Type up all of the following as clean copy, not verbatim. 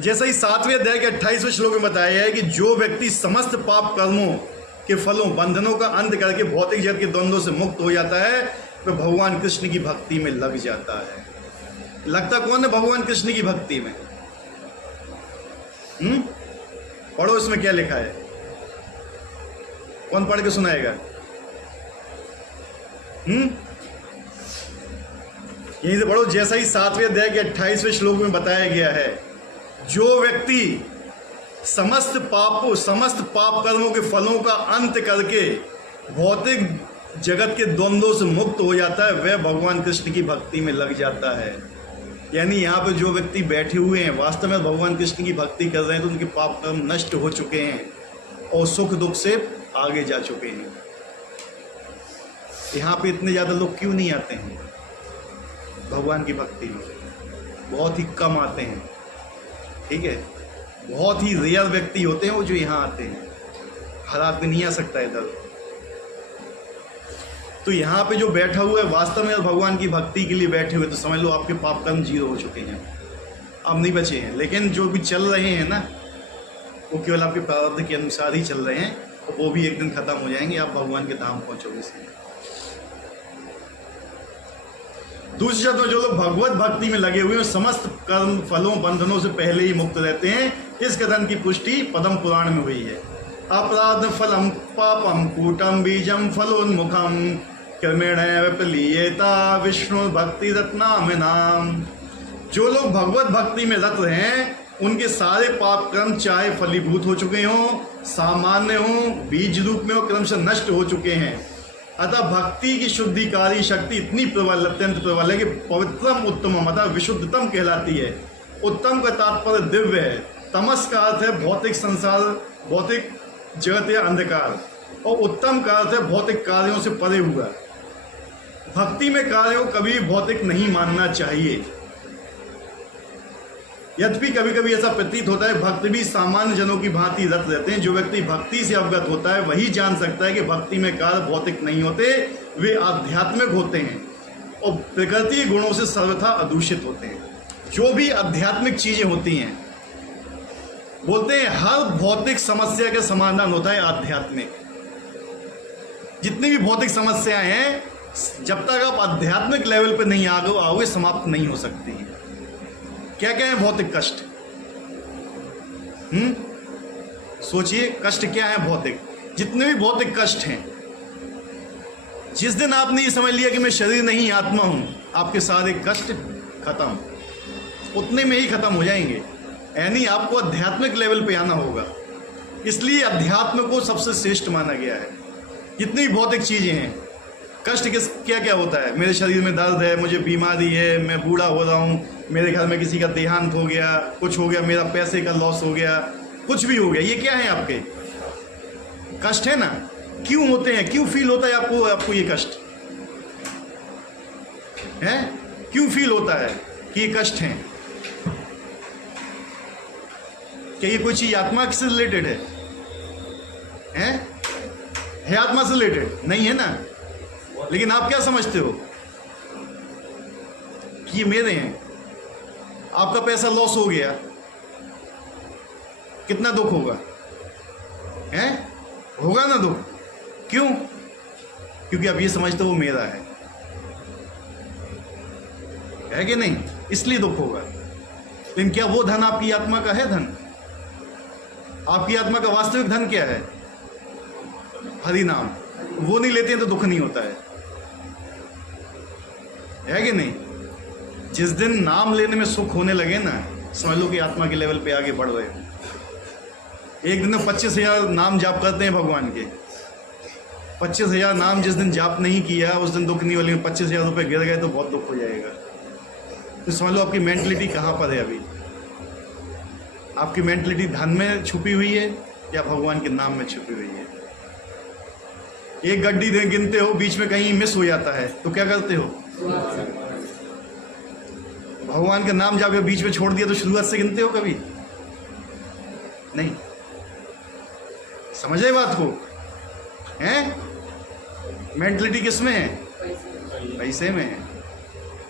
जैसा ही 7वें अध्याय के 28वें श्लोक में बताया है कि जो व्यक्ति समस्त पाप कर्मों के फलों बंधनों का अंत करके भौतिक जगत के द्वंद्वों से मुक्त हो जाता है, वह भगवान कृष्ण की भक्ति में लग जाता है। लगता कौन है भगवान कृष्ण की भक्ति में? पढ़ो इसमें क्या लिखा है, कौन पढ़ के सुनाएगा? यहीं से पढ़ो। जैसा ही 7वें अध्याय के 28वें श्लोक में बताया गया है, जो व्यक्ति समस्त पाप कर्मों के फलों का अंत करके भौतिक जगत के द्वंद्वों से मुक्त हो जाता है, वह भगवान कृष्ण की भक्ति में लग जाता है। यानी यहाँ पे जो व्यक्ति बैठे हुए हैं वास्तव में भगवान कृष्ण की भक्ति कर रहे हैं, तो उनके पाप कर्म नष्ट हो चुके हैं और सुख दुख से आगे जा चुके हैं। यहाँ पे इतने ज़्यादा लोग क्यों नहीं आते हैं भगवान की भक्ति में? बहुत ही कम आते हैं, ठीक है। बहुत ही रेयर व्यक्ति होते हैं वो जो यहाँ आते हैं, हर आदमी नहीं आ सकता इधर। तो यहाँ पे जो बैठा हुआ है वास्तव में भगवान की भक्ति के लिए बैठे हुए, तो समझ लो आपके पाप कर्म 0 हो चुके हैं, अब नहीं बचे हैं। लेकिन जो भी चल रहे हैं ना, वो केवल आपके प्रारब्ध के अनुसार ही चल रहे हैं, और वो भी एक दिन खत्म हो जाएंगे, आप भगवान के धाम पहुंचोगे इसलिए। दूसरे शब्द में जो लोग भगवत भक्ति में लगे हुए हैं समस्त कर्म फलों बंधनों से पहले ही मुक्त रहते हैं, इस कथन की पुष्टि पद्म पुराण में हुई है। अपराध फलम पापम कूटम बीजम फलोन्मुखम क्रमेण विपलीयेता विष्णु भक्ति रत्नाम नाम। जो लोग भगवत भक्ति में रत रहे हैं उनके सारे पाप कर्म चाहे फलीभूत हो चुके हों, सामान्य हों, बीज रूप में हो, क्रम से नष्ट हो चुके हैं। अतः भक्ति की शुद्धिकारी शक्ति इतनी प्रबल, अत्यंत प्रबल है कि पवित्रम उत्तमम अतः विशुद्धतम कहलाती है। उत्तम का तात्पर्य दिव्य है, तमस का अर्थ है भौतिक संसार, भौतिक जगत या अंधकार, और उत्तम का अर्थ है भौतिक कार्यों से परे हुआ। भक्ति में कार्यों को कभी भौतिक नहीं मानना चाहिए। यद्यपि कभी कभी ऐसा प्रतीत होता है भक्त भी सामान्य जनों की भांति रत रहते हैं। जो व्यक्ति भक्ति से अवगत होता है वही जान सकता है कि भक्ति में कार्य भौतिक नहीं होते, वे आध्यात्मिक होते हैं और प्रकृति गुणों से सर्वथा अदूषित होते हैं। जो भी आध्यात्मिक चीजें होती हैं, बोलते हैं हर भौतिक समस्या का समाधान होता है आध्यात्मिक। जितनी भी भौतिक समस्याएं हैं, जब तक आप आध्यात्मिक लेवल पे नहीं आओगे समाप्त नहीं हो सकती हैं। क्या क्या है भौतिक कष्ट? सोचिए कष्ट क्या है भौतिक। जितने भी भौतिक कष्ट हैं, जिस दिन आपने ये समझ लिया कि मैं शरीर नहीं आत्मा हूं, आपके सारे कष्ट खत्म, उतने में ही खत्म हो जाएंगे। यानी आपको आध्यात्मिक लेवल पे आना होगा। इसलिए अध्यात्म को सबसे श्रेष्ठ माना गया है। जितनी भी भौतिक चीजें हैं, कष्ट किस क्या क्या होता है? मेरे शरीर में दर्द है, मुझे बीमारी है, मैं बूढ़ा हो रहा हूँ, मेरे घर में किसी का देहांत हो गया, कुछ हो गया, मेरा पैसे का लॉस हो गया, कुछ भी हो गया, ये क्या है? आपके कष्ट है ना। क्यों होते हैं? क्यों फील होता है आपको ये कष्ट है? क्यों फील होता है कि ये कष्ट हैं? क्या ये कोई चीज आत्मा से रिलेटेड है? आत्मा से रिलेटेड नहीं है ना। लेकिन आप क्या समझते हो कि ये मेरे हैं? आपका पैसा लॉस हो गया, कितना दुख होगा? होगा ना दुख। क्यों? क्योंकि आप ये समझते हो वो मेरा है कि नहीं, इसलिए दुख होगा। लेकिन क्या वो धन आपकी आत्मा का है? धन आपकी आत्मा का वास्तविक धन क्या है? हरि नाम। वो नहीं लेते हैं तो दुख नहीं होता है कि नहीं? जिस दिन नाम लेने में सुख होने लगे ना, समझ लो कि आत्मा के लेवल पे आगे बढ़ रहे हो। एक दिन में 25,000 नाम जाप करते हैं भगवान के। 25,000 नाम जिस दिन जाप नहीं किया उस दिन दुख नहीं हो, लेकिन 25,000 रुपये गिर गए तो बहुत दुख हो जाएगा। तो समझ लो आपकी मेंटलिटी कहाँ पर है अभी। आपकी मेंटलिटी धन में छुपी हुई है या भगवान के नाम में छुपी हुई है? एक गड्डी गिनते हो, बीच में कहीं मिस हो जाता है तो क्या करते हो? भगवान का नाम जाके बीच में छोड़ दिया तो शुरुआत से गिनते हो? कभी नहीं। समझ रहे बात को? मेंटलिटी किस में है? पैसे में है।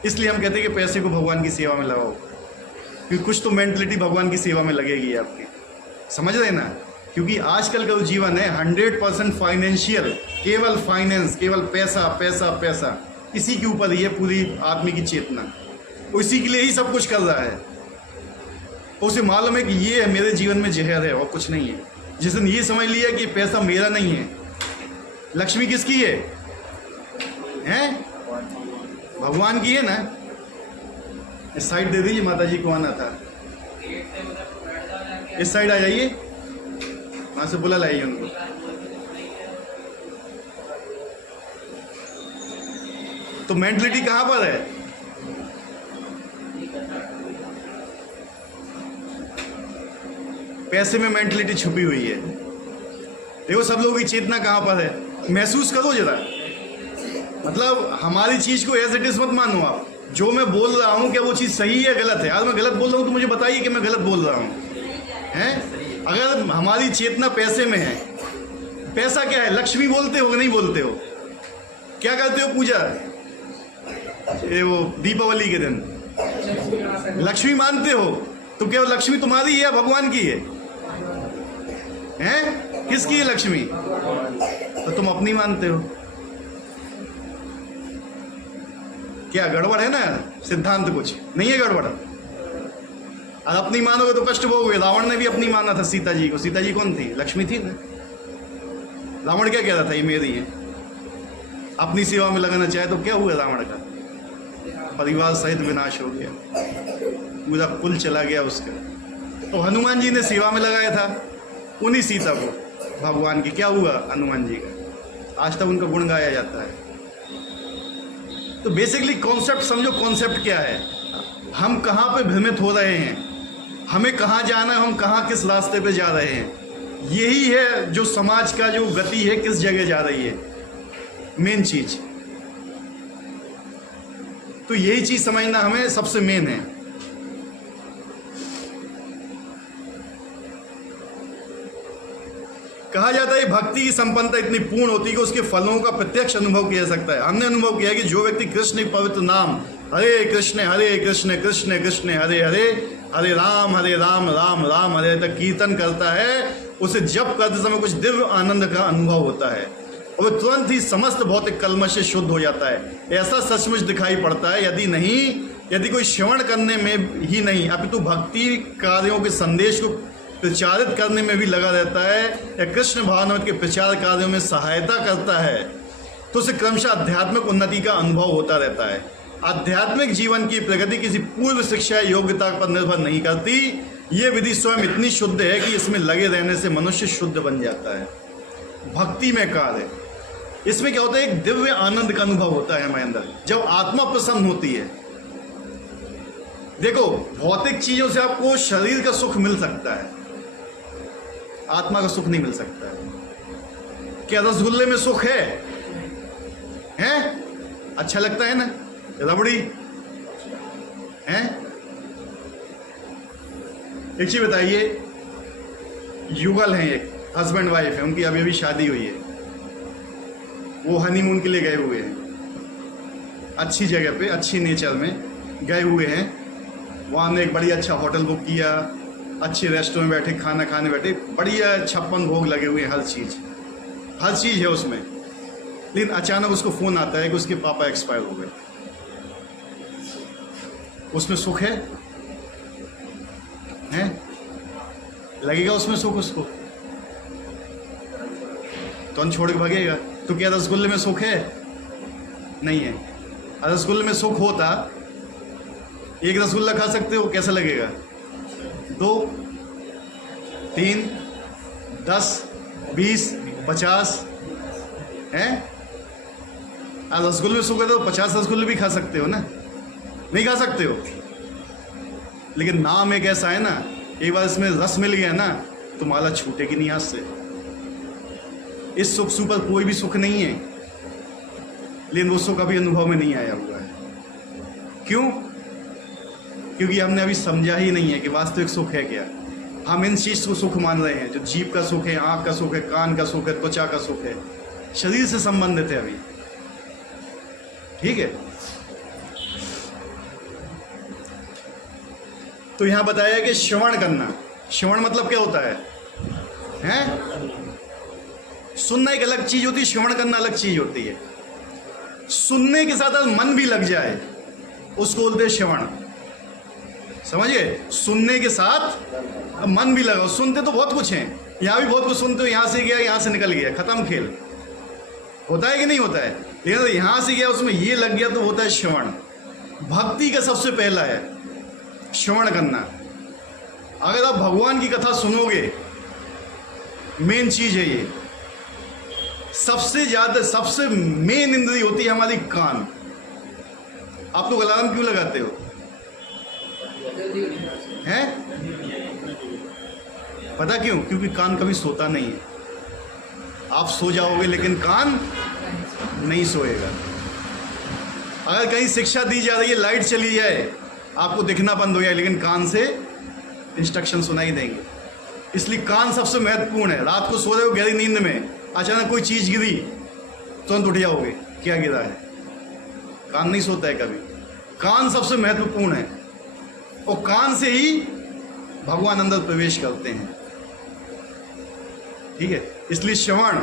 इसलिए हम कहते हैं कि पैसे को भगवान की सेवा में लगाओ। क्योंकि कुछ तो मेंटलिटी भगवान की सेवा में लगेगी आपकी, समझ रहे ना। क्योंकि आजकल का जो जीवन है 100% फाइनेंशियल, केवल फाइनेंस, केवल पैसा पैसा पैसा, इसी के ऊपर ही है पूरी आदमी की चेतना। वो इसी के लिए ही सब कुछ कर रहा है। उसे मालूम है कि ये है मेरे जीवन में जहर है और कुछ नहीं है। जिस दिन ये समझ लिया कि पैसा मेरा नहीं है, लक्ष्मी किसकी है? हैं? भगवान की है ना। इस साइड दे दीजिए, माता जी को आना था। इस साइड आ जाइए, वहां से बुला लाइए उनको। तो मेंटलिटी कहां पर है? पैसे में मेंटलिटी छुपी हुई है। देखो सब लोगों की चेतना कहां पर है, महसूस करो जरा। मतलब हमारी चीज को एज इट इज मत मानो आप। जो मैं बोल रहा हूं क्या वो चीज सही है गलत है? आज मैं गलत बोल रहा हूं तो मुझे बताइए कि मैं गलत बोल रहा हूं, हैं? अगर हमारी चेतना पैसे में है, पैसा क्या है? लक्ष्मी बोलते हो कि नहीं बोलते हो? क्या करते हो पूजा? ये वो दीपावली के दिन लक्ष्मी मानते हो तो क्या लक्ष्मी तुम्हारी है या भगवान की है? हैं? किसकी है लक्ष्मी? तो तुम अपनी मानते हो। क्या गड़बड़ है ना? सिद्धांत कुछ नहीं है गड़बड़। और अपनी मानोगे तो कष्ट भोगोगे। रावण ने भी अपनी माना था सीता जी को। सीता जी कौन थी? लक्ष्मी थी ना। रावण क्या कह रहा था? ये मेरी है। अपनी सेवा में लगाना चाहे तो क्या हुआ रावण का? परिवार सहित विनाश हो गया, पूरा कुल चला गया उसका। तो हनुमान जी ने सेवा में लगाया था उन्हीं सीता को, भगवान की। क्या हुआ हनुमान जी का? आज तक उनका गुण गाया जाता है। तो बेसिकली कॉन्सेप्ट समझो। कॉन्सेप्ट क्या है? हम कहाँ पे भ्रमित हो रहे हैं, हमें कहाँ जाना है, हम कहाँ किस रास्ते पे जा रहे हैं, यही है जो समाज का जो गति है, किस जगह जा रही है, मेन चीज। तो यही चीज समझना हमें सबसे मेन है। कहा जाता है भक्ति की संपन्नता इतनी पूर्ण होती है कि उसके फलों का प्रत्यक्ष अनुभव किया जा सकता है। हमने अनुभव किया है कि जो व्यक्ति कृष्ण के पवित्र नाम हरे कृष्ण कृष्ण कृष्ण हरे हरे, हरे राम राम राम हरे तक कीर्तन करता है, उसे जप करते समय कुछ दिव्य आनंद का अनुभव होता है और वह तुरंत ही समस्त भौतिक कलमश से शुद्ध हो जाता है। ऐसा सचमुच दिखाई पड़ता है। यदि कोई श्रवण करने में ही नहीं अपितु भक्ति कार्यों के संदेश को प्रचारित करने में भी लगा रहता है या कृष्ण भावनामृत के प्रचार कार्यों में सहायता करता है, तो उसे क्रमशः आध्यात्मिक उन्नति का अनुभव होता रहता है। आध्यात्मिक जीवन की प्रगति किसी पूर्व शिक्षा योग्यता पर निर्भर नहीं करती। ये विधि स्वयं इतनी शुद्ध है कि इसमें लगे रहने से मनुष्य शुद्ध बन जाता है। भक्ति में कार्य, इसमें क्या होता है? एक दिव्य आनंद का अनुभव होता है हमारे अंदर जब आत्मा प्रसन्न होती है। देखो भौतिक चीजों से आपको शरीर का सुख मिल सकता है, आत्मा का सुख नहीं मिल सकता है। क्या रसगुल्ले में सुख है? हैं? अच्छा लगता है ना? रबड़ी हैं? एक चीज बताइए, युगल हैं, एक हस्बैंड वाइफ है, उनकी अभी अभी शादी हुई है, वो हनीमून के लिए गए हुए हैं, अच्छी जगह पे, अच्छी नेचर में गए हुए हैं। वहाँ ने एक बड़ी अच्छा होटल बुक किया, अच्छे रेस्टोरेंट में बैठे, खाना खाने बैठे, बढ़िया 56 भोग लगे हुए हैं, हर चीज़ है उसमें। लेकिन अचानक उसको फ़ोन आता है कि उसके पापा एक्सपायर हो गए। उसमें सुख है? हैं? लगेगा उसमें सुख उसको? तो छोड़ के भागेगा। तो क्या रसगुल्ले में सुख है? नहीं है। रसगुल्ले में सुख होता, एक रसगुल्ला खा सकते हो, कैसा लगेगा? 2, 3, 10, 20, 50 हैं? रसगुल्ले में सुख है तो 50 रसगुल्ले भी खा सकते हो ना? नहीं खा सकते हो। लेकिन नाम एक ऐसा है ना, एक बार इसमें रस मिल गया ना तो माला छूटेगी नहीं हाथ से। इस सुख से ऊपर कोई भी सुख नहीं है, लेकिन वो सुख अभी अनुभव में नहीं आया हुआ है। क्यों? क्योंकि हमने अभी समझा ही नहीं है कि वास्तविक सुख है क्या। हम इन चीज को सुख मान रहे हैं, जो जीभ का सुख है, आंख का सुख है, कान का सुख है, त्वचा का सुख है, शरीर से संबंधित है अभी। ठीक है? तो यहाँ बताया कि श्रवण करना। श्रवण मतलब क्या होता है? हैं? सुनना एक अलग चीज होती है, श्रवण करना अलग चीज होती है। सुनने के साथ मन भी लग जाए उसको बोलते हैं श्रवण। समझिए, सुनने के साथ मन भी लगा। सुनते तो बहुत कुछ है, यहाँ भी बहुत कुछ सुनते हो, यहाँ से गया यहाँ से निकल गया, खत्म खेल। होता है कि नहीं होता है? लेकिन यहाँ से गया उसमें ये लग गया तो होता है श्रवण। भक्ति का सबसे पहला है श्रवण करना। अगर आप भगवान की कथा सुनोगे, मेन चीज है ये। सबसे ज्यादा सबसे मेन इंद्रिय होती है हमारी कान। आप लोग अलार्म क्यों लगाते हो? हैं? पता क्यों? क्योंकि कान कभी सोता नहीं है। आप सो जाओगे लेकिन कान नहीं सोएगा। अगर कहीं शिक्षा दी जा रही है, लाइट चली जाए, आपको दिखना बंद हो जाए, लेकिन कान से इंस्ट्रक्शन सुनाई देंगे। इसलिए कान सबसे महत्वपूर्ण है। रात को सो रहे हो गहरी नींद में, अचानक कोई चीज गिरी, तुरंत उठ जाओगे, क्या गिरा है? कान नहीं सोता है कभी। कान सबसे महत्वपूर्ण है और कान से ही भगवान अंदर प्रवेश करते हैं। ठीक है, इसलिए श्रवण,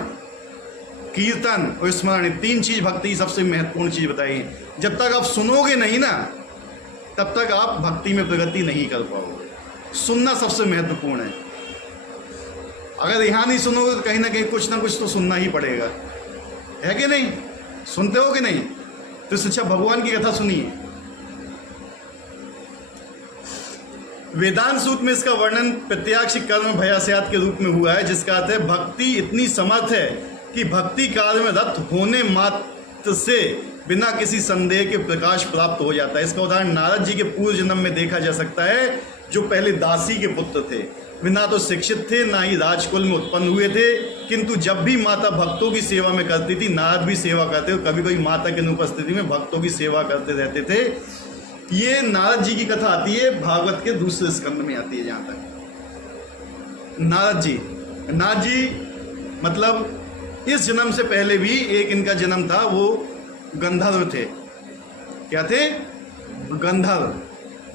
कीर्तन और स्मरण, तीन चीज भक्ति की सबसे महत्वपूर्ण चीज बताई है। जब तक आप सुनोगे नहीं ना, तब तक आप भक्ति में प्रगति नहीं कर पाओगे। सुनना सबसे महत्वपूर्ण है। अगर यहां नहीं सुनोगे तो कहीं ना कहीं कुछ ना कुछ तो सुनना ही पड़ेगा, है कि नहीं? सुनते हो कि नहीं? तो इससे अच्छा भगवान की कथा सुनिए। वेदांत सूत्र में इसका वर्णन प्रत्यक्ष कर्म भयास्यात के रूप में हुआ है, जिसका अर्थ है भक्ति इतनी समर्थ है कि भक्ति कार्य में रत होने मात्र से बिना किसी संदेह के प्रकाश प्राप्त हो जाता है। इसका उदाहरण नारद जी के पूर्व जन्म में देखा जा सकता है, जो पहले दासी के पुत्र थे। वे ना तो शिक्षित थे, ना ही राजकुल में उत्पन्न हुए थे, किंतु जब भी माता भक्तों की सेवा में करती थी, नारद भी सेवा करते थे। कभी कभी माता की अनुपस्थिति में भक्तों की सेवा करते रहते थे। ये नारद जी की कथा आती है, भागवत के दूसरे स्कंद में आती है। जहां तक नारद जी मतलब इस जन्म से पहले भी एक इनका जन्म था, वो गंधर्व थे। क्या थे? गंधर्व।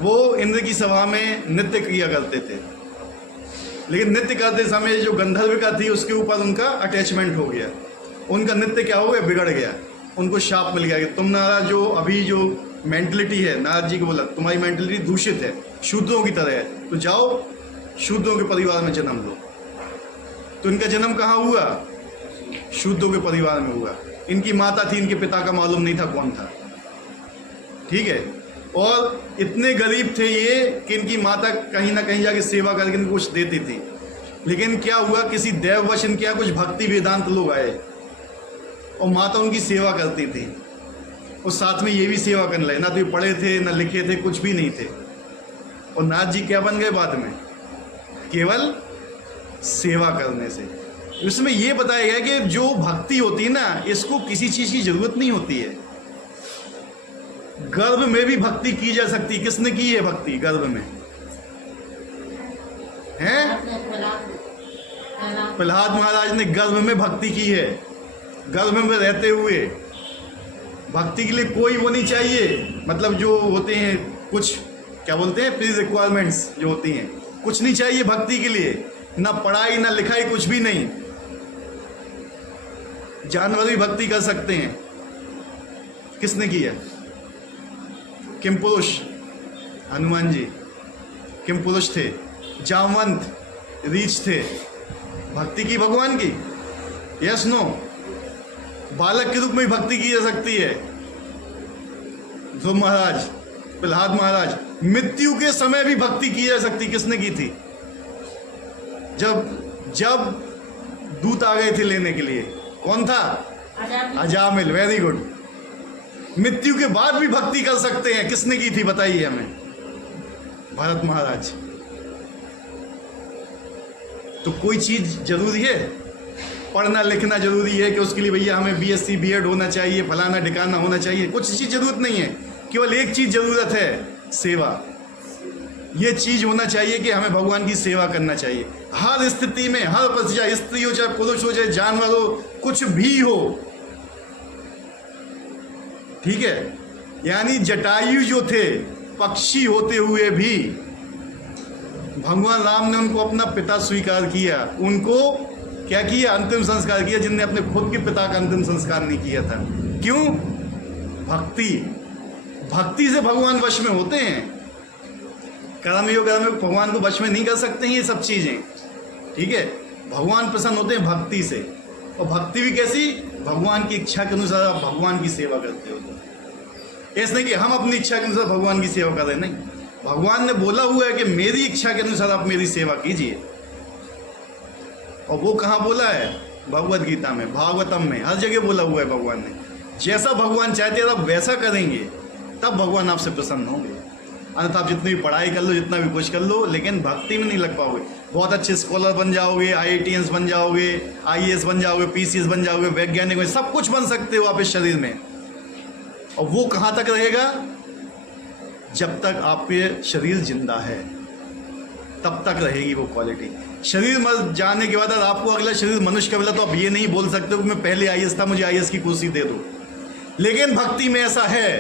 वो इंद्र की सभा में नृत्य किया करते थे, लेकिन नृत्य करते समय जो गंधर्व का थी उसके ऊपर उनका अटैचमेंट हो गया। उनका नृत्य क्या हो गया? बिगड़ गया। उनको शाप मिल गया कि तुम्हारा जो अभी जो मेंटलिटी है, नारद जी को बोला तुम्हारी मेंटलिटी दूषित है, शूद्रों की तरह है, तो जाओ शूद्रों के परिवार में जन्म लो। तो इनका जन्म कहाँ हुआ? शूद्रों के परिवार में हुआ। इनकी माता थी, इनके पिता का मालूम नहीं था कौन था। ठीक है, और इतने गरीब थे ये कि इनकी माता कहीं ना कहीं जाके सेवा करके इनको कुछ देती थी। लेकिन क्या हुआ, किसी देववश इनके यहाँ कुछ भक्ति वेदांत लोग आए और माता उनकी सेवा करती थी, और साथ में ये भी सेवा करने लगे। ना तो ये पढ़े थे, ना लिखे थे, कुछ भी नहीं थे। और नाथ जी क्या बन गए बाद में? केवल सेवा करने से। इसमें ये बताया गया कि जो भक्ति होती है ना, इसको किसी चीज की जरूरत नहीं होती है। गर्भ में भी भक्ति की जा सकती। किसने की है भक्ति गर्भ में? हैं? प्रहलाद महाराज ने गर्भ में भक्ति की है। गर्भ में रहते हुए भक्ति के लिए कोई वो नहीं चाहिए, मतलब जो होते हैं कुछ क्या बोलते हैं प्री रिक्वायरमेंट्स जो होती हैं, कुछ नहीं चाहिए भक्ति के लिए। ना पढ़ाई ना लिखाई, कुछ भी नहीं। जानवर भी भक्ति कर सकते हैं। किसने किया? किम पुरुष? हनुमान जी किम पुरुष थे, जामवंत, रीछ थे। भक्ति की भगवान की? Yes no? बालक के रूप में भक्ति की जा सकती है। ध्रुव महाराज, प्रहलाद महाराज, मृत्यु के समय भी भक्ति की जा सकती। किसने की थी? जब दूत आ गए थे लेने के लिए। कौन था? अजामिल। Very good. मृत्यु के बाद भी भक्ति कर सकते हैं। किसने की थी बताइए हमें? भरत महाराज। तो कोई चीज जरूरी है? पढ़ना लिखना जरूरी है कि उसके लिए भैया हमें बीएससी बीएड होना चाहिए, फलाना ठिकाना होना चाहिए? कुछ चीज जरूरत नहीं है। केवल एक चीज जरूरत है, सेवा। ये चीज होना चाहिए कि हमें भगवान की सेवा करना चाहिए हर स्थिति में, हर परिस्थिति, चाहे स्त्री हो, चाहे पुरुष हो, चाहे जानवर हो, कुछ भी हो। ठीक है, यानी जटायु जो थे, पक्षी होते हुए भी भगवान राम ने उनको अपना पिता स्वीकार किया, उनको क्या किया, अंतिम संस्कार किया, जिनने अपने खुद के पिता का अंतिम संस्कार नहीं किया था। क्यों? भक्ति से भगवान वश में होते हैं। कर्मयोग में भगवान को वश में नहीं कर सकते हैं ये सब चीजें, ठीक है। भगवान प्रसन्न होते हैं भक्ति से, और भक्ति भी कैसी, भगवान की इच्छा के अनुसार आप भगवान की सेवा करते हो। तो ऐसा नहीं कि हम अपनी इच्छा के अनुसार भगवान की सेवा कर रहे हैं, नहीं, भगवान ने बोला हुआ है कि मेरी इच्छा के अनुसार आप मेरी सेवा कीजिए। और वो कहाँ बोला है? भगवत गीता में, भागवतम में, हर जगह बोला हुआ है भगवान ने। जैसा भगवान चाहते हैं आप वैसा करेंगे, तब भगवान आपसे प्रसन्न होंगे। अन्यथा आप जितनी भी पढ़ाई कर लो, जितना भी कुछ कर लो, लेकिन भक्ति में नहीं लग पाओगे। बहुत अच्छे स्कॉलर बन जाओगे, IITians बन जाओगे, IAS बन जाओगे, PCS बन जाओगे, वैज्ञानिक बन, सब कुछ बन सकते हो आप इस शरीर में। और वो कहाँ तक रहेगा? जब तक आपके शरीर जिंदा है तब तक रहेगी वो क्वालिटी। शरीर मर जाने के बाद आपको अगला शरीर मनुष्य का मिला तो आप ये नहीं बोल सकते हो कि मैं पहले IAS था, मुझे IAS की कुर्सी दे दो। लेकिन भक्ति में ऐसा है,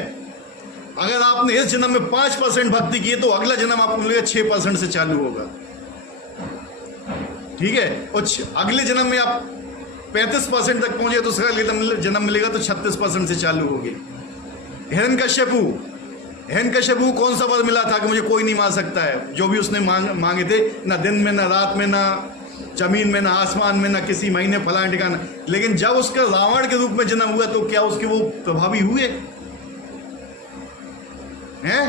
अगर आपने इस जन्म में 5% भक्ति की तो अगला जन्म आपको मिलेगा 6% से चालू होगा, ठीक है। और अगले जन्म में आप 35% तक पहुंचे तो उसका जन्म मिलेगा तो 36% से चालू होगी। हिरण्यकश्यपु कौन सा वर मिला था कि मुझे कोई नहीं मार सकता है? जो भी उसने मांगे थे, ना दिन में, ना रात में, ना जमीन में, ना आसमान में, ना किसी महीने फलाने ठिकाना। लेकिन जब उसका रावण के रूप में जन्म हुआ तो क्या उसके वो प्रभावी हुए हैं?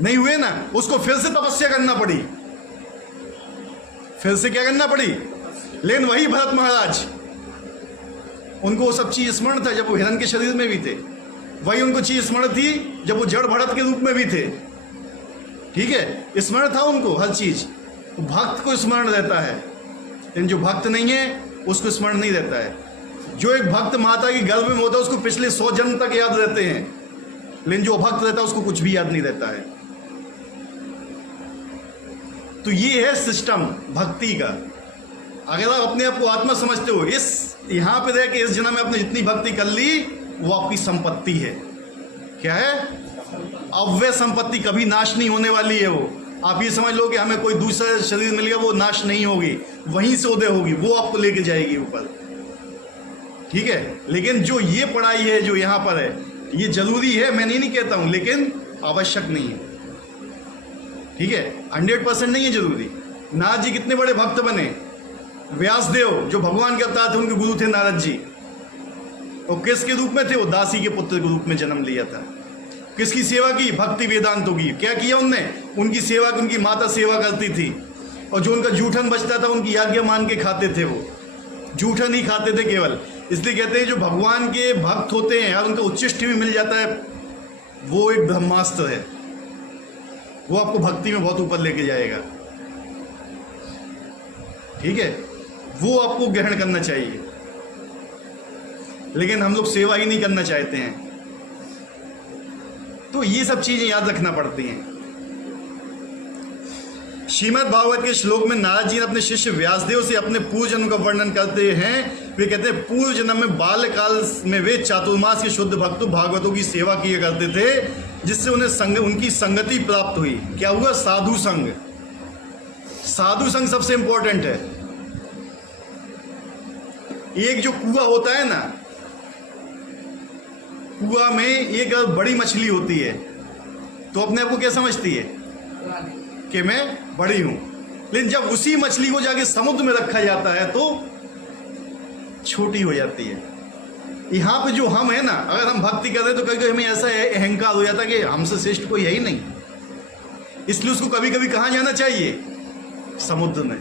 नहीं हुए ना। उसको फिर से तपस्या करना पड़ी, फिर से क्या करना पड़ी। लेकिन वही भरत महाराज, उनको वो सब चीज स्मरण था जब वो हिरण के शरीर में भी थे, वही उनको चीज स्मरण थी जब वो जड़ भरत के रूप में भी थे, ठीक है। स्मरण था उनको हर चीज। तो भक्त को स्मरण रहता है, लेकिन जो भक्त नहीं है उसको स्मरण नहीं रहता है। जो एक भक्त माता की गर्भ में होता है उसको पिछले 100 जन्म तक याद रहते हैं, लेकिन जो भक्त रहता है उसको कुछ भी याद नहीं रहता है। तो ये है सिस्टम भक्ति का। अगर आप अपने आप को आत्मा समझते हो, इस यहां पे रह के इस जन्म में आपने जितनी भक्ति कर ली वो आपकी संपत्ति है। क्या है? अव्यय संपत्ति, कभी नाश नहीं होने वाली है वो। आप ये समझ लो कि हमें कोई दूसरा शरीर मिल गया, वो नाश नहीं होगी, वहीं से उदय होगी, वो आपको लेके जाएगी ऊपर, ठीक है। लेकिन जो ये पढ़ाई है जो यहाँ पर है, ये जरूरी है, मैं नहीं कहता हूं, लेकिन आवश्यक नहीं है, ठीक है। 100% नहीं है जरूरी। नारद जी कितने बड़े भक्त बने। व्यासदेव जो भगवान के अवतार थे, उनके गुरु थे नारद जी। और किसके रूप में थे? वो दासी के पुत्र के रूप में जन्म लिया था। किसकी सेवा की? भक्ति वेदांतों की। क्या किया उनने? उनकी सेवा की। उनकी माता सेवा करती थी, और जो उनका जूठन बचता था उनकी आज्ञा मान के खाते थे। वो जूठन ही खाते थे केवल। इसलिए कहते हैं जो भगवान के भक्त होते हैं यार, उनका उच्चिष्ट भी मिल जाता है, वो एक ब्रह्मास्त्र है, वो आपको भक्ति में बहुत ऊपर लेके जाएगा, ठीक है। वो आपको ग्रहण करना चाहिए, लेकिन हम लोग सेवा ही नहीं करना चाहते हैं। तो ये सब चीजें याद रखना पड़ती हैं। श्रीमद् भागवत के श्लोक में नारद जी ने अपने शिष्य व्यासदेव से अपने पूर्व जन्म का वर्णन करते हैं। वे कहते हैं पूर्व जन्म में बाल्यकाल में वे चातुर्मास के शुद्ध भक्तों भागवतों की सेवा किया करते थे, जिससे उन्हें उनकी संगति प्राप्त हुई। क्या हुआ? साधु संग। साधु संग सबसे इंपॉर्टेंट है। एक जो कुआं होता है ना, कुआं में एक बड़ी मछली होती है, तो अपने आप को क्या समझती है कि मैं बड़ी हूं। लेकिन जब उसी मछली को जाके समुद्र में रखा जाता है तो छोटी हो जाती है। यहां पे जो हम है ना, अगर हम भक्ति कर रहे हैं तो कभी कभी हमें ऐसा अहंकार हो जाता है कि हमसे श्रेष्ठ कोई है ही नहीं। इसलिए उसको कभी कभी कहां जाना चाहिए? समुद्र में,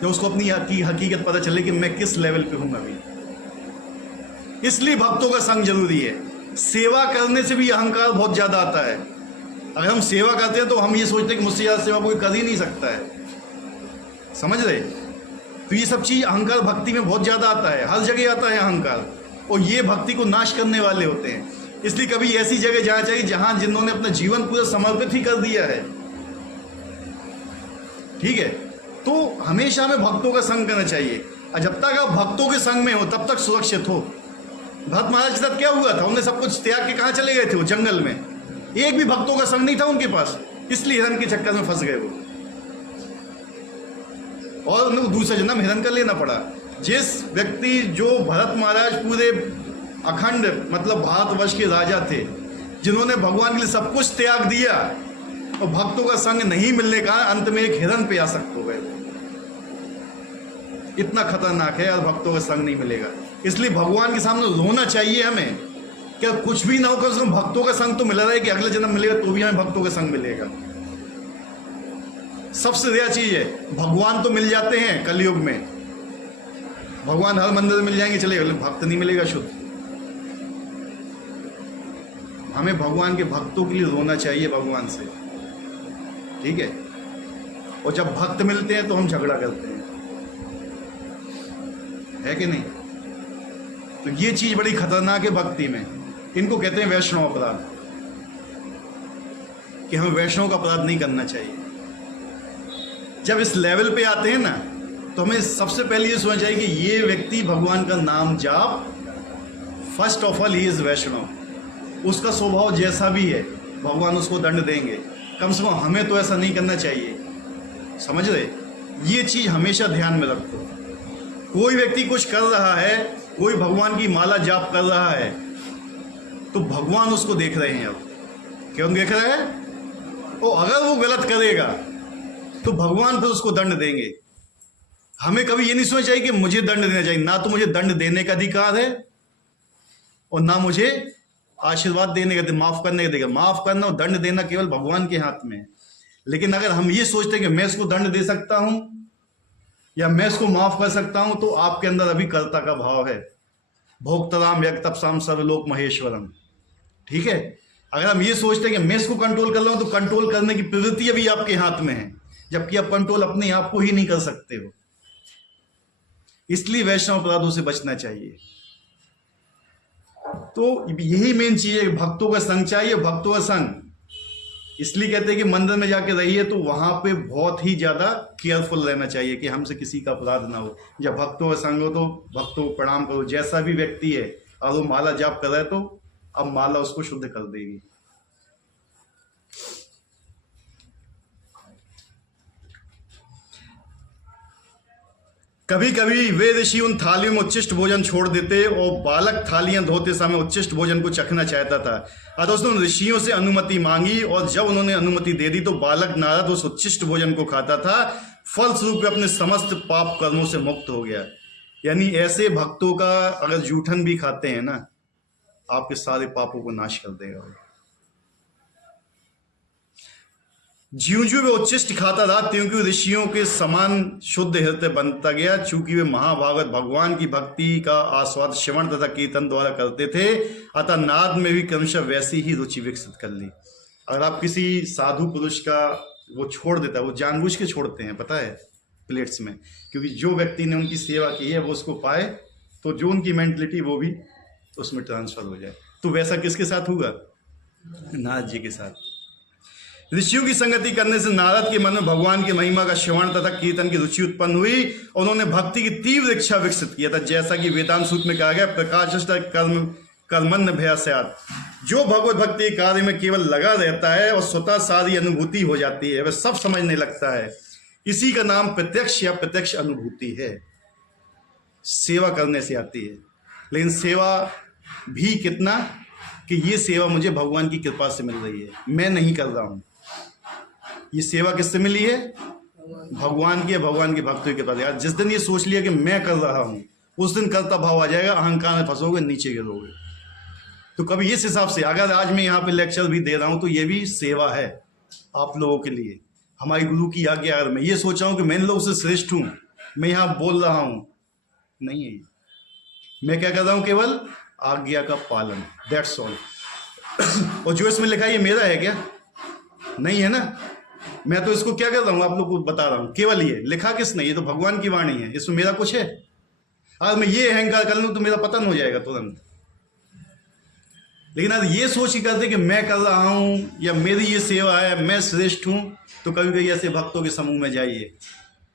जब उसको अपनी हकीकत पता चले कि मैं किस लेवल पे हूं अभी। इसलिए भक्तों का संग जरूरी है। सेवा करने से भी अहंकार बहुत ज्यादा आता है। अगर हम सेवा करते हैं तो हम ये सोचते हैं कि मुझसे ज्यादा सेवा कोई कर ही नहीं सकता है, समझ रहे। तो ये सब चीज अहंकार भक्ति में बहुत ज्यादा आता है, हर जगह आता है अहंकार, और ये भक्ति को नाश करने वाले होते हैं। इसलिए कभी ऐसी जगह जाना चाहिए जहां जिन्होंने अपना जीवन पूरा समर्पित ही कर दिया है, ठीक है। तो हमेशा हमें भक्तों का संग करना चाहिए, और जब तक आप भक्तों के संग में हो तब तक सुरक्षित हो। भरत महाराज के साथ क्या हुआ था? उन्हें सब कुछ त्याग के कहां चले गए थे? वो जंगल में। एक भी भक्तों का संग नहीं था उनके पास, इसलिए हिरण के चक्कर में फंस गए वो। और उनको दूसरा जन्म हिरण का लेना पड़ा। जिस व्यक्ति जो भरत महाराज पूरे अखंड मतलब भारतवर्ष के राजा थे, जिन्होंने भगवान के लिए सब कुछ त्याग दिया और भक्तों का संग नहीं मिलने का अंत में एक हिरण पे आसक्त हो गए। इतना खतरनाक है, और भक्तों का संग नहीं मिलेगा। इसलिए भगवान के सामने रोना चाहिए हमें, क्या कुछ भी ना हो, उसमें भक्तों का संग तो मिल रहा है कि अगले जन्म मिलेगा तो भी हमें भक्तों का संग मिलेगा। सबसे रेयर चीज है, भगवान तो मिल जाते हैं कलयुग में, भगवान हर मंदिर में मिल जाएंगे चलेगा, लेकिन भक्त नहीं मिलेगा शुद्ध। हमें भगवान के भक्तों के लिए रोना चाहिए भगवान से, ठीक है। और जब भक्त मिलते हैं तो हम झगड़ा करते हैं, है कि नहीं। तो ये चीज बड़ी खतरनाक है भक्ति में। इनको कहते हैं वैष्णव अपराध, कि हमें वैष्णव का अपराध नहीं करना चाहिए। जब इस लेवल पे आते हैं ना, तो हमें सबसे पहले ये सोचना चाहिए कि ये व्यक्ति भगवान का नाम जाप, first of all he is Vaishnav. उसका स्वभाव जैसा भी है भगवान उसको दंड देंगे, कम से कम हमें तो ऐसा नहीं करना चाहिए। समझ रहे, ये चीज हमेशा ध्यान में रखो। कोई व्यक्ति कुछ कर रहा है, कोई भगवान की माला जाप कर रहा है, तो भगवान उसको देख रहे हैं। अब क्यों देख रहे हैं? और अगर वो गलत करेगा तो भगवान फिर उसको दंड देंगे। हमें कभी ये नहीं सोचना चाहिए कि मुझे दंड देना चाहिए। ना तो मुझे दंड देने का अधिकार है और ना मुझे आशीर्वाद देने का, माफ करने का अधिकार। माफ करना और दंड देना केवल भगवान के हाथ में है। लेकिन अगर हम ये सोचते हैं कि मैं इसको दंड दे सकता हूं या मैं इसको माफ कर सकता हूं, तो आपके अंदर अभी कर्ता का भाव है। भोक्तराम यज्ञतपसाम सर्वलोक महेश्वरम, ठीक है। अगर हम ये सोचते हैं कि मैं इसको कंट्रोल कर रहा हूं, तो कंट्रोल करने की प्रवृत्ति अभी आपके हाथ में है, जबकि आप कंट्रोल अपने आप को ही नहीं कर सकते हो। इसलिए वैष्णव अपराधों से बचना चाहिए। तो यही मेन चीज है, भक्तों का संग चाहिए। भक्तों का संग इसलिए कहते हैं कि मंदिर में जाके रहिए तो वहां पे बहुत ही ज्यादा केयरफुल रहना चाहिए कि हमसे किसी का अपराध ना हो। जब भक्तों का संग हो तो भक्तों को प्रणाम करो। जैसा भी व्यक्ति है, और वो माला जाप कर रहा है, तो अब माला उसको शुद्ध कर देगी। कभी कभी वे ऋषि उन थालियों में उच्छिष्ट भोजन छोड़ देते और बालक थालियां धोते समय उच्छिष्ट भोजन को चखना चाहता था। अतः उसने ऋषियों से अनुमति मांगी, और जब उन्होंने अनुमति दे दी तो बालक नारद उस उच्छिष्ट भोजन को खाता था। फलस्वरूप अपने समस्त पाप कर्मों से मुक्त हो गया। यानी ऐसे भक्तों का अगर जूठन भी खाते हैं ना, आपके सारे पापों को नाश कर देगा। ज्यों ज्यों वे उच्छिष्ट खाता रहा, त्यों त्यों ऋषियों के समान शुद्ध हृदय बनता गया। चूंकि वे महाभागवत भगवान की भक्ति का आस्वाद श्रवण तथा कीर्तन द्वारा करते थे, अतः नाद में भी क्रमशः वैसी ही रुचि विकसित कर ली। अगर आप किसी साधु पुरुष का वो छोड़ देता है, वो जानबूझ के छोड़ते हैं, पता है, प्लेट्स में, क्योंकि जो व्यक्ति ने उनकी सेवा की है वो उसको पाए, तो जो उनकी मेंटलिटी वो भी उसमें ट्रांसफर हो जाए। तो वैसा किसके साथ होगा? नारद जी के साथ। ऋषियों की संगति करने से नारद के मन में भगवान की महिमा का श्रवण तथा कीर्तन की रुचि उत्पन्न हुई। उन्होंने भक्ति की तीव्र इच्छा विकसित किया था। जैसा कि वेदांत सूत्र में कहा गया, प्रकाशस्त कर्म कर्मण्य भयास्यात्। जो भगवत भक्ति कार्य में केवल लगा रहता है और स्वतः सारी अनुभूति हो जाती है, वह सब समझने लगता है। इसी का नाम प्रत्यक्ष या प्रत्यक्ष अनुभूति है। सेवा करने से आती है, लेकिन सेवा भी कितना कि ये सेवा मुझे भगवान की कृपा से मिल रही है, मैं नहीं कर रहा हूं। ये सेवा किससे मिली है? भगवान की, भगवान के भक्तों की कृपा से। जिस दिन ये सोच लिया कि मैं कर रहा हूं, उस दिन कर्ता भाव आ जाएगा, अहंकार में फंसोगे, नीचे गिरोगे। तो कभी इस हिसाब से, अगर आज मैं यहाँ पे लेक्चर भी दे रहा हूं तो ये भी सेवा है आप लोगों के लिए। हमारी गुरु की आज्ञा, अगर मैं ये सोच रहा हूं कि मैं इन लोगों से श्रेष्ठ हूं, मैं यहाँ बोल रहा हूं, नहीं है। मैं क्या कर रहा हूं? केवल आज्ञा का पालन, दैट्स ऑल। और जो इसमें लिखा है ये मेरा है क्या? नहीं है ना। मैं तो इसको क्या कर रहा हूं, आप लोग को बता रहा हूं। केवल ये लिखा किसने? ये तो भगवान की वाणी है, इसमें मेरा कुछ है? अगर मैं ये अहंकार कर लूं तो मेरा पतन हो जाएगा तुरंत। लेकिन अगर ये सोच के करते कि मैं कर रहा हूं या मेरी ये सेवा है, मैं श्रेष्ठ हूं, तो कभी कभी ऐसे भक्तों के समूह में जाइए,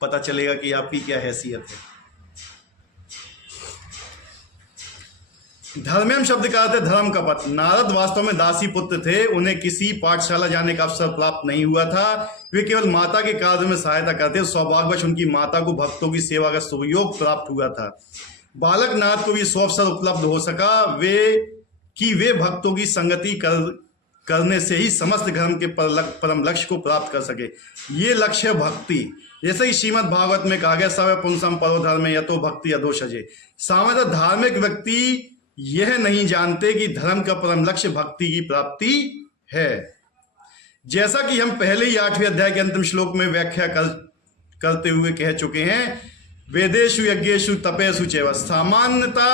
पता चलेगा कि आपकी क्या हैसियत है। धर्मेम शब्द का अर्थ है धर्म का पथ। नारद वास्तव में दासी पुत्र थे, उन्हें किसी पाठशाला जाने का अवसर प्राप्त नहीं हुआ था। वे केवल माता के कार्य में सहायता करते। सौभाग्यवश उनकी माता को भक्तों की सेवा का सुयोग प्राप्त हुआ था। बालक नाथ को भी सो अवसर उपलब्ध हो सका वे भक्तों की संगति करने से ही समस्त धर्म के परम लक्ष्य को प्राप्त कर सके। ये लक्ष्य है भक्ति। जैसे ही श्रीमद् भागवत में कहा गया सवै पुंसम परो धर्म यतो भक्ति अधोषजे। सामान्य धार्मिक व्यक्ति यह नहीं जानते कि धर्म का परम लक्ष्य भक्ति की प्राप्ति है। जैसा कि हम पहले ही 8वें अध्याय के अंतिम श्लोक में व्याख्या करते हुए कह चुके हैं, वेदेषु यज्ञेषु तपेषु चैव। सामान्यता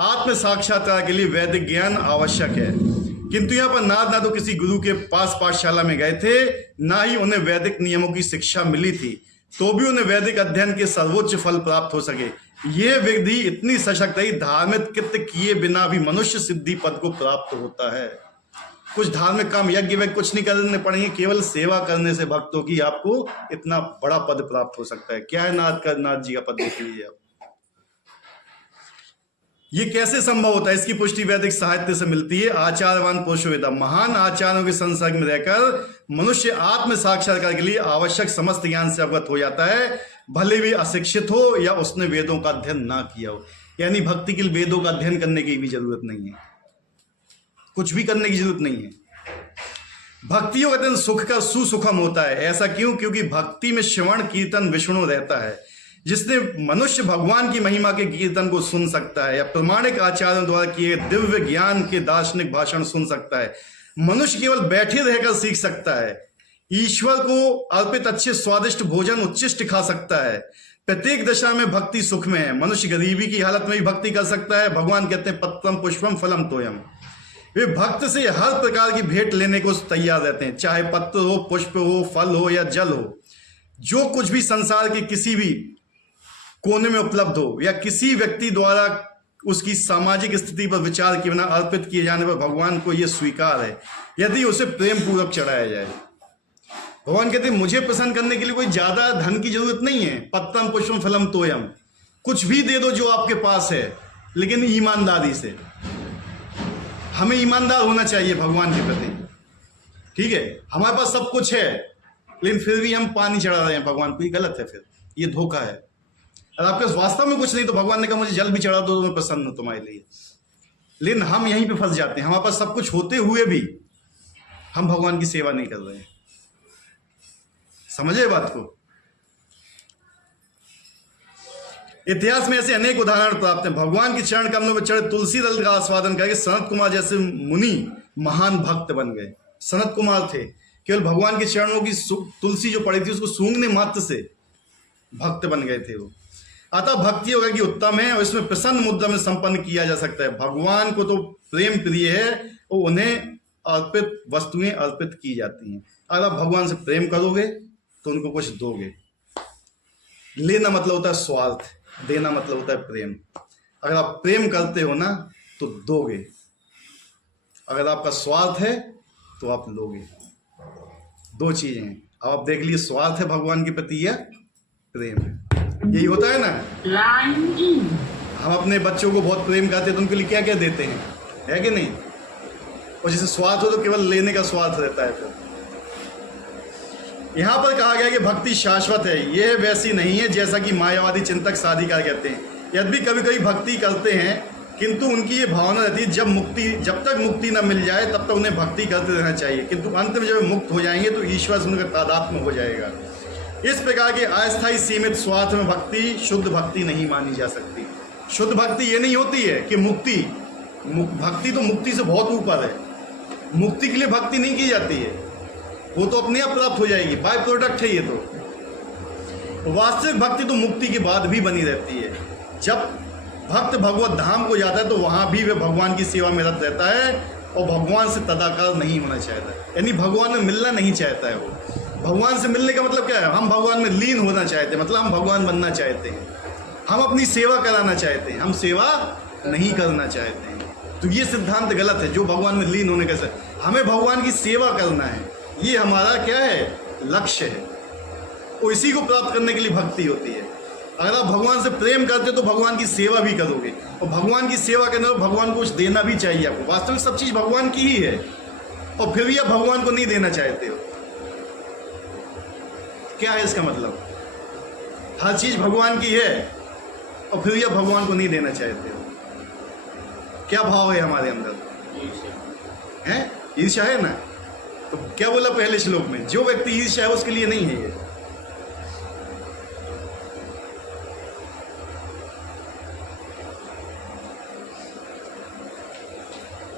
आत्म साक्षात्कार के लिए वैदिक ज्ञान आवश्यक है, किंतु यहाँ पर नारद ना तो किसी गुरु के पास पाठशाला में गए थे, ना ही उन्हें वैदिक नियमों की शिक्षा मिली थी, तो भी उन्हें वैदिक अध्ययन के सर्वोच्च फल प्राप्त हो सके। यह विधि इतनी सशक्त है, धार्मिक कृत्य किए बिना भी मनुष्य सिद्धि पद को प्राप्त होता है। कुछ धार्मिक काम यज्ञ वे कुछ नहीं करने पड़ेंगे, केवल सेवा करने से भक्तों की आपको इतना बड़ा पद प्राप्त हो सकता है। क्या है नाथ जी का पद देख लीजिए आप। ये कैसे संभव होता है, इसकी पुष्टि वैदिक साहित्य से मिलती है। आचार्यवान पुरुषोवेदा, महान आचार्यों के संसर्ग में रहकर मनुष्य आत्म साक्षात्कार के लिए आवश्यक समस्त ज्ञान से अवगत हो जाता है, भले भी अशिक्षित हो या उसने वेदों का अध्ययन ना किया हो। यानी भक्ति के लिए वेदों का अध्ययन करने की भी जरूरत नहीं है, कुछ भी करने की जरूरत नहीं है। भक्ति का अध्ययन सुख का सुसुखम होता है। ऐसा क्यों? क्योंकि भक्ति में श्रवण कीर्तन विष्णु रहता है। जिसने मनुष्य भगवान की महिमा के कीर्तन को सुन सकता है या प्रमाणिक आचार्यों द्वारा किए दिव्य ज्ञान के दार्शनिक भाषण सुन सकता है। मनुष्य केवल बैठे रहकर सीख सकता है। ईश्वर को अर्पित अच्छे स्वादिष्ट भोजन उच्छिष्ट खा सकता है। प्रत्येक दशा में भक्ति सुख में है। मनुष्य गरीबी की हालत में भी भक्ति कर सकता है। भगवान कहते हैं पत्रम पुष्पम फलम तोयम। वे भक्त से हर प्रकार की भेंट लेने को तैयार रहते हैं, चाहे पत्र हो, पुष्प हो, फल हो या जल हो। जो कुछ भी संसार के किसी भी कोने में उपलब्ध हो या किसी व्यक्ति द्वारा उसकी सामाजिक स्थिति पर विचार किए बिना अर्पित किए जाने पर भगवान को यह स्वीकार है, यदि उसे प्रेम पूर्वक चढ़ाया जाए। भगवान कहते हैं मुझे प्रसन्न करने के लिए कोई ज्यादा धन की जरूरत नहीं है। पत्रम पुष्पम फलम तोयम, कुछ भी दे दो जो आपके पास है, लेकिन ईमानदारी से। हमें ईमानदार होना चाहिए भगवान के प्रति, ठीक है। हमारे पास सब कुछ है लेकिन फिर भी हम पानी चढ़ा रहे हैं भगवान को, ये गलत है, फिर ये धोखा है। अगर आपके वास्तव में कुछ नहीं तो भगवान ने कहा मुझे जल भी चढ़ा दो तो मैं प्रसन्न हूं तुम्हारे लिए। लेकिन हम यहीं पे फंस जाते हैं, हमारे पास सब कुछ होते हुए भी हम भगवान की सेवा नहीं कर रहे हैं। समझे बात को? इतिहास में ऐसे अनेक उदाहरण प्राप्त हैं। भगवान के चरण कमलों में चढ़े तुलसी दल का आस्वादन करके सनत कुमार जैसे मुनि महान भक्त बन गए। सनत कुमार थे, केवल भगवान के चरणों की तुलसी जो पड़ी थी उसको सूंघने मात्र से भक्त बन गए थे वो। अतः भक्ति योगा की उत्तम है और इसमें प्रसन्न मुद्रा में संपन्न किया जा सकता है। भगवान को तो प्रेम प्रिय है और उन्हें अर्पित वस्तुएं अर्पित की जाती हैं। अगर आप भगवान से प्रेम करोगे तो उनको कुछ दोगे। लेना मतलब होता है स्वार्थ, देना मतलब होता है प्रेम। अगर आप प्रेम करते हो ना तो दोगे, अगर आपका स्वार्थ है तो आप लोगे। दो चीजें हैं। अब आप देख लीजिए, स्वार्थ है भगवान के प्रति या प्रेम है। यही होता है ना। हम अपने बच्चों को बहुत प्रेम करते हैं तो उनके लिए क्या क्या देते हैं, है कि नहीं? और जैसे स्वार्थ हो तो केवल लेने का स्वार्थ रहता है। फिर यहां पर कहा गया कि भक्ति शाश्वत है, यह वैसी नहीं है जैसा कि मायावादी चिंतक साधिकार कहते हैं। यदि कभी कभी भक्ति करते हैं किंतु उनकी ये भावना रहती है जब तक मुक्ति न मिल जाए तब तक उन्हें भक्ति करते रहना चाहिए, किंतु अंत में जब मुक्त हो जाएंगे तो ईश्वर से उनका तादात्म्य हो जाएगा। इस प्रकार के अस्थायी सीमित स्वार्थ में भक्ति शुद्ध भक्ति नहीं मानी जा सकती। शुद्ध भक्ति ये नहीं होती है कि भक्ति तो मुक्ति से बहुत ऊपर है। मुक्ति के लिए भक्ति नहीं की जाती है, वो तो अपने आप प्राप्त हो जाएगी, बाय प्रोडक्ट है ये तो। वास्तविक भक्ति तो मुक्ति के बाद भी बनी रहती है। जब भक्त भगवत धाम को जाता है तो वहां भी वह भगवान की सेवा में रत रहता है और भगवान से तदाकार नहीं होना चाहता, यानी भगवान में मिलना नहीं चाहता है वो। भगवान से मिलने का मतलब क्या है? हम भगवान में लीन होना चाहते हैं, मतलब हम भगवान बनना चाहते हैं। हम अपनी सेवा कराना चाहते हैं, हम सेवा नहीं करना चाहते हैं। तो ये सिद्धांत गलत है जो भगवान में लीन होने का। हमें भगवान की सेवा करना है, ये हमारा क्या है? लक्ष्य है। और इसी को प्राप्त करने के लिए भक्ति होती है। अगर आप भगवान से प्रेम करते हो तो भगवान की सेवा भी करोगे, और भगवान की सेवा करने तो भगवान को कुछ देना भी चाहिए आपको। वास्तविक सब चीज़ भगवान की ही है, और फिर भी आप भगवान को नहीं देना चाहते हो। क्या है इसका मतलब? हर चीज़ भगवान की है और फिर भी आप भगवान को नहीं देना चाहते हो। क्या भाव है हमारे अंदर? है ईर्ष्या है ना। तो क्या बोला पहले श्लोक में? जो व्यक्ति ईर्ष्या है उसके लिए नहीं है ये।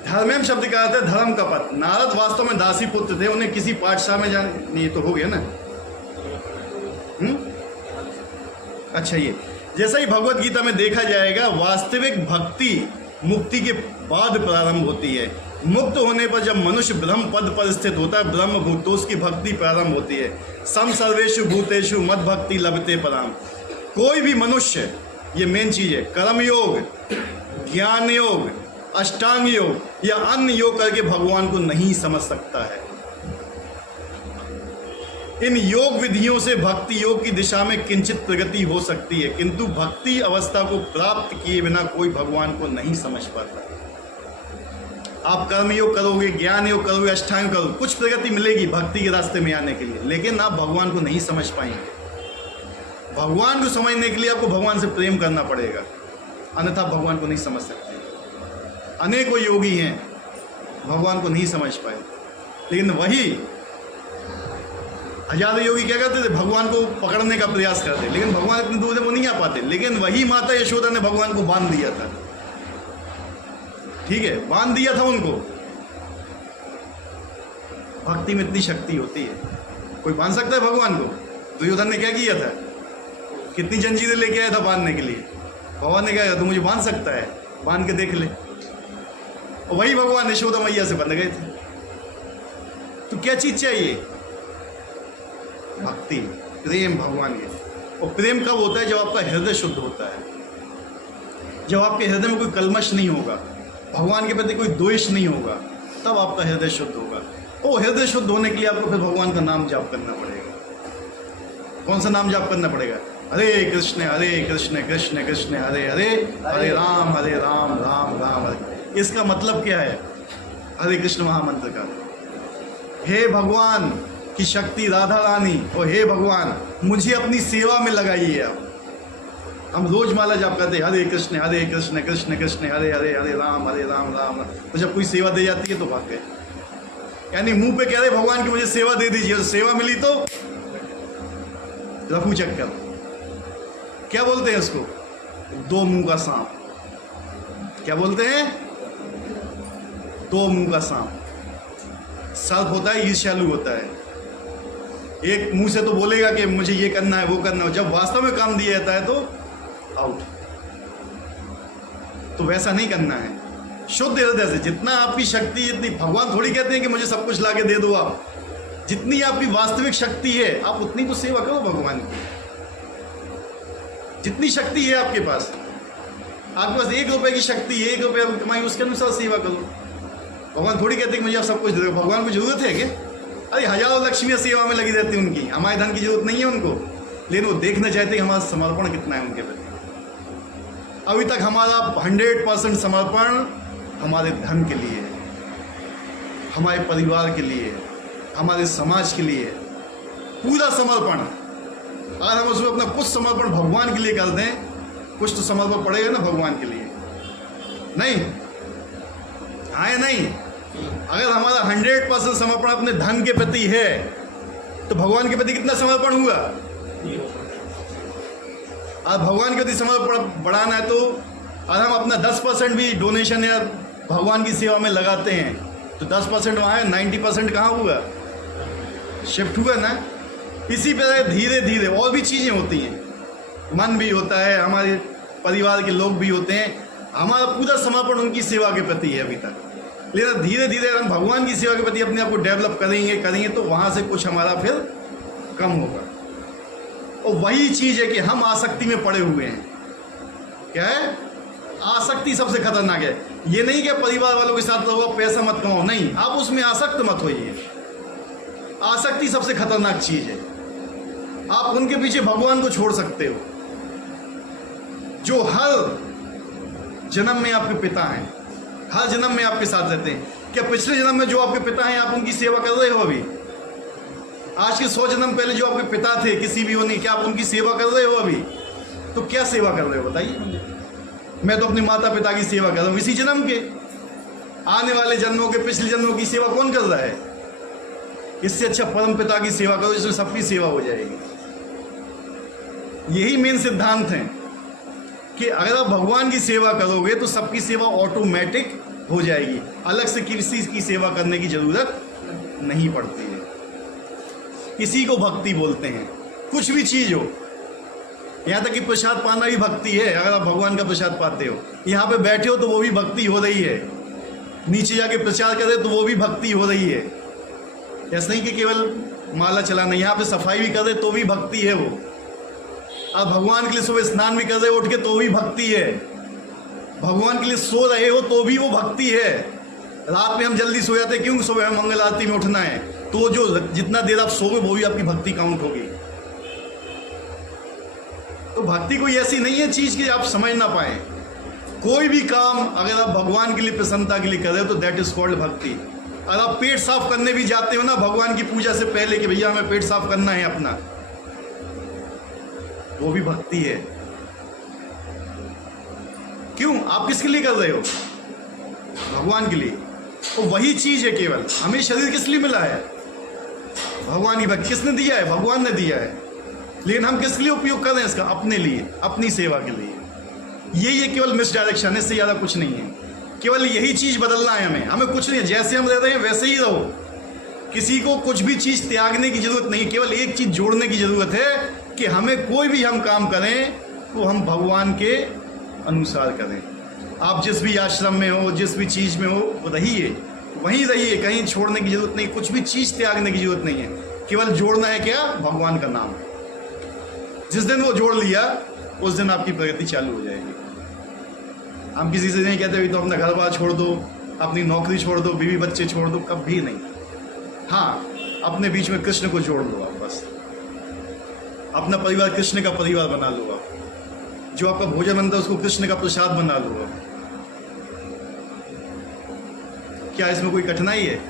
धर्मेम शब्द का अर्थ है धर्म कपट। नारद वास्तव में दासी पुत्र थे, उन्हें किसी पाठशाला में जाने नहीं तो हो गया ना। अच्छा, ये जैसा ही भगवत गीता में देखा जाएगा, वास्तविक भक्ति मुक्ति के बाद प्रारंभ होती है। मुक्त होने पर जब मनुष्य ब्रह्म पद पर स्थित होता है, ब्रह्म भूत, तो उसकी भक्ति प्रारंभ होती है। सम सर्वेषु भूतेषु मद भक्ति लभते पराम। कोई भी मनुष्य, ये मेन चीज है, कर्म योग, ज्ञान योग, अष्टांग योग या अन्य योग करके भगवान को नहीं समझ सकता है। इन योग विधियों से भक्ति योग की दिशा में किंचित प्रगति हो सकती है, किंतु भक्ति अवस्था को प्राप्त किए बिना कोई भगवान को नहीं समझ पाता। आप कर्म योग करोगे, ज्ञान योग करोगे, अष्टांग करोगे, कुछ प्रगति मिलेगी भक्ति के रास्ते में आने के लिए, लेकिन आप भगवान को नहीं समझ पाएंगे। भगवान को समझने के लिए आपको भगवान से प्रेम करना पड़ेगा, अन्यथा भगवान को नहीं समझ सकते। अनेकों योगी हैं भगवान को नहीं समझ पाए, लेकिन वही हजारों योगी क्या करते थे? भगवान को पकड़ने का प्रयास करते, लेकिन भगवान इतनी दूर है वो नहीं आ पाते। लेकिन वही माता यशोदा ने भगवान को बांध दिया था, ठीक है, बांध दिया था उनको। भक्ति में इतनी शक्ति होती है, कोई बांध सकता है भगवान को? दुर्योधन ने क्या किया था? कितनी जंजीरें लेके आया था बांधने के लिए। भगवान ने क्या कहा, तू मुझे बांध सकता है, बांध के देख ले। और वही भगवान यशोदा मैया से बंध गए थे। तो क्या चीज चाहिए? भक्ति, प्रेम भगवान के। और प्रेम कब होता है? जब आपका हृदय शुद्ध होता है, जब आपके हृदय में कोई कलमश नहीं होगा, भगवान के प्रति कोई द्वेष नहीं होगा, तब आपका हृदय शुद्ध होगा। और हृदय शुद्ध होने के लिए आपको फिर भगवान का नाम जाप करना पड़ेगा। कौन सा नाम जाप करना पड़ेगा? हरे कृष्ण कृष्ण कृष्ण हरे हरे, हरे राम राम राम हरे। इसका मतलब क्या है हरे कृष्ण महामंत्र का? हे भगवान की शक्ति राधा रानी, और हे भगवान मुझे अपनी सेवा में लगाइए आप। हम रोज माला जाप करते हैं, हरे कृष्ण कृष्ण कृष्ण हरे हरे, हरे राम राम। तो जब कोई सेवा दे जाती है तो भाग गए, यानी मुंह पे कह रहे भगवान की मुझे सेवा दे दीजिए, और सेवा मिली तो रफू चक्कर। क्या बोलते हैं इसको? दो मुंह का सांप। क्या बोलते हैं? दो मुंह का सांप। सर्प होता है, ईर्ष्यालु होता है। एक मुंह से तो बोलेगा कि मुझे ये करना है, वो करना है, जब वास्तव में काम दिया जाता है तो आउट। तो वैसा नहीं करना है। शुद्ध हृदय से जितना आपकी शक्ति, इतनी भगवान थोड़ी कहते हैं कि मुझे सब कुछ लाके दे दो आप। जितनी आपकी वास्तविक शक्ति है आप उतनी तो सेवा करो भगवान की। जितनी शक्ति है आपके पास 1 रुपए की शक्ति है, 1 रुपये कमाई, उसके अनुसार सेवा करो। भगवान थोड़ी कहते कि मुझे आप सब कुछ दे दो। भगवान को जरूरत है कि अरे हजारों लक्ष्मियां सेवा में लगी रहती हैं उनकी, हमारे धन की जरूरत नहीं है उनको, लेकिन वो देखना चाहते कि हमारा समर्पण कितना है उनके प्रति। अभी तक हमारा 100% समर्पण हमारे धन के लिए, हमारे परिवार के लिए, हमारे समाज के लिए, पूरा समर्पण। अगर हम उसमें अपना कुछ समर्पण भगवान के लिए कर दें, कुछ तो समर्पण पड़ेगा ना भगवान के लिए, नहीं? हाँ या नहीं? अगर हमारा 100% समर्पण अपने धन के प्रति है तो भगवान के प्रति कितना समर्पण हुआ? और भगवान के प्रति समर्पण बढ़ाना है तो अगर हम अपना 10% भी डोनेशन या भगवान की सेवा में लगाते हैं तो 10% वहाँ है, 90% कहाँ हुआ? शिफ्ट हुआ ना। इसी तरह धीरे धीरे और भी चीज़ें होती हैं, मन भी होता है, हमारे परिवार के लोग भी होते हैं, हमारा पूरा समर्पण उनकी सेवा के प्रति है अभी तक। लेकिन धीरे धीरे अगर हम भगवान की सेवा के प्रति अपने आप को डेवलप करेंगे तो वहाँ से कुछ हमारा फिर कम होगा। और वही चीज़ है कि हम आसक्ति में पड़े हुए हैं। क्या है? आसक्ति सबसे खतरनाक है। ये नहीं कि परिवार वालों के साथ रहो, पैसा मत कमाओ, नहीं, आप उसमें आसक्त मत होइए। आसक्ति सबसे खतरनाक चीज़ है। आप उनके पीछे भगवान को छोड़ सकते हो, जो हर जन्म में आपके पिता हैं, हर जन्म में आपके साथ रहते हैं। क्या पिछले जन्म में जो आपके पिता हैं आप उनकी सेवा कर रहे हो अभी? आज के 100 जन्म पहले जो आपके पिता थे किसी भी होने, क्या आप उनकी सेवा कर रहे हो अभी? तो क्या सेवा कर रहे हो बताइए मुझे। मैं तो अपने माता पिता की सेवा कर रहा हूँ इसी जन्म के, आने वाले जन्मों के, पिछले जन्मों की सेवा कौन कर रहा है? इससे अच्छा परम पिता की सेवा करो जिसमें सबकी सेवा हो जाएगी। यही मेन सिद्धांत है कि अगर आप भगवान की सेवा करोगे तो सबकी सेवा ऑटोमेटिक हो जाएगी, अलग से किसी की सेवा करने की जरूरत नहीं पड़ती है। इसी को भक्ति बोलते हैं। कुछ भी चीज हो, यहाँ तक कि प्रसाद पाना भी भक्ति है। अगर आप भगवान का प्रसाद पाते हो, यहाँ पे बैठे हो तो वो भी भक्ति हो रही है, नीचे जाके प्रचार कर रहे तो वो भी भक्ति हो रही है। ऐसा नहीं कि केवल माला चलाना, यहाँ पे सफाई भी कर रहे तो भी भक्ति है वो। आप भगवान के लिए सुबह स्नान भी कर रहे हो उठ के तो भी भक्ति है। भगवान के लिए सो रहे हो तो भी वो भक्ति है। रात में हम जल्दी सो जाते हैं, क्योंकि सुबह मंगल आरती में उठना है, तो जो जितना देर आप सोओगे वो भी आपकी भक्ति काउंट होगी। तो भक्ति कोई ऐसी नहीं है चीज कि आप समझ ना पाए। कोई भी काम अगर आप भगवान के लिए, प्रसन्नता के लिए कर रहे हो तो दैट इज कॉल्ड भक्ति। अगर आप पेट साफ करने भी जाते हो ना भगवान की पूजा से पहले कि भैया हमें पेट साफ करना है अपना, वो भी भक्ति है। क्यों? आप किसके लिए कर रहे हो? भगवान के लिए। तो वही चीज है केवल। हमें शरीर किस लिए मिला है? भगवान की भक्ति किसने दिया है? भगवान ने दिया है। लेकिन हम किसके लिए उपयोग कर रहे हैं इसका? अपने लिए, अपनी सेवा के लिए। ये केवल मिस डायरेक्शन है, इससे ज्यादा कुछ नहीं है। केवल यही चीज बदलना है हमें कुछ नहीं है। जैसे हम रह रहे हैं वैसे ही रहो, किसी को कुछ भी चीज त्यागने की जरूरत नहीं। केवल एक चीज जोड़ने की जरूरत है कि हमें कोई भी हम काम करें तो हम भगवान के अनुसार करें। आप जिस भी आश्रम में हो, जिस भी चीज में हो, रहिए, वहीं रहिए, कहीं छोड़ने की जरूरत नहीं, कुछ भी चीज त्यागने की जरूरत नहीं है। केवल जोड़ना है क्या? भगवान का नाम। जिस दिन वो जोड़ लिया उस दिन आपकी प्रगति चालू हो जाएगी। हम किसी से नहीं कहते तो अपना घर बार छोड़ दो, अपनी नौकरी छोड़ दो, बीवी बच्चे छोड़ दो, कभी नहीं। हाँ, अपने बीच में कृष्ण को जोड़ लो आप, बस अपना परिवार कृष्ण का परिवार बना लो आप। जो आपका भोजन बनता है उसको कृष्ण का प्रसाद बना लो आप। क्या इसमें कोई कठिनाई है?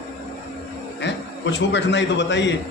कुछ हो कठिनाई तो बताइए।